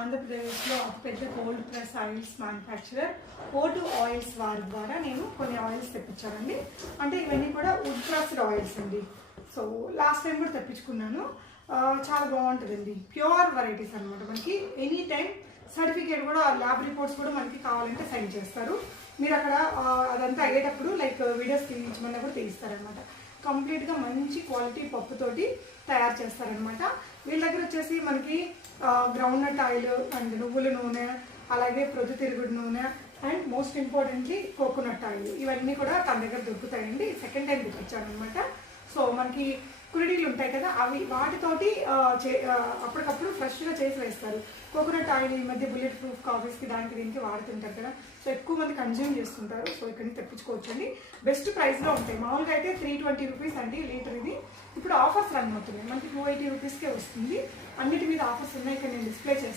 ఆంధ్రప్రదేశ్లో అతిపెద్ద cold press oils manufacturer O2 oils వారి ద్వారా నేను కొన్ని ఆయిల్స్ తెప్పించానండి. అంటే ఇవన్నీ కూడా వుడ్ ప్రెస్డ్ ఆయిల్స్ అండి. సో లాస్ట్ టైం కూడా తెప్పించుకున్నాను. చాలా బాగుంటుందండి. ప్యూర్ వెరైటీస్ అనమాట. మనకి ఎనీ టైం సర్టిఫికేట్ కూడా, ల్యాబ్ రిపోర్ట్స్ కూడా మనకి కావాలంటే సైన్ చేస్తారు. మీరు అక్కడ అదంతా అయ్యేటప్పుడు లైక్ వీడియోస్ తీయించమన్నా కూడా తీయిస్తారనమాట. కంప్లీట్గా మంచి క్వాలిటీ పప్పుతోటి తయారు చేస్తారనమాట. వీళ్ళ దగ్గర వచ్చేసి మనకి గ్రౌండ్ నట్ ఆయిల్ అండ్ నువ్వుల నూనె, అలాగే ప్రొద్దుతిరుగుడు నూనె and most importantly coconut oil, ఇవన్నీ కూడా తన దగ్గర దొరుకుతాయండి. సెకండ్ టైం తెప్పించాను అనమాట. సో మనకి కురిడీలు ఉంటాయి కదా, అవి వాటితోటి అప్పటికప్పుడు ఫ్రెష్గా చేసి వేస్తారు. కోకోనట్ ఆయిల్ ఈ మధ్య బుల్లెట్ ప్రూఫ్ కాఫీస్కి దానికి దీనికి వాడుతుంటారు కదా, సో ఎక్కువ మంది కన్జ్యూమ్ చేస్తుంటారు. సో ఇక్కడ నుంచి తెప్పించుకోవచ్చు అండి. బెస్ట్ ప్రైస్లో ఉంటాయి. మామూలుగా అయితే 320 రూపీస్ అండి లీటర్ ఇది. ఇప్పుడు ఆఫర్స్ రన్ అవుతున్నాయి. మనకి 280 రూపీస్కే వస్తుంది. అన్నిటి మీద ఆఫర్స్ ఉన్నాయి. ఇక్కడ నేను డిస్ప్లే చేస్తాను.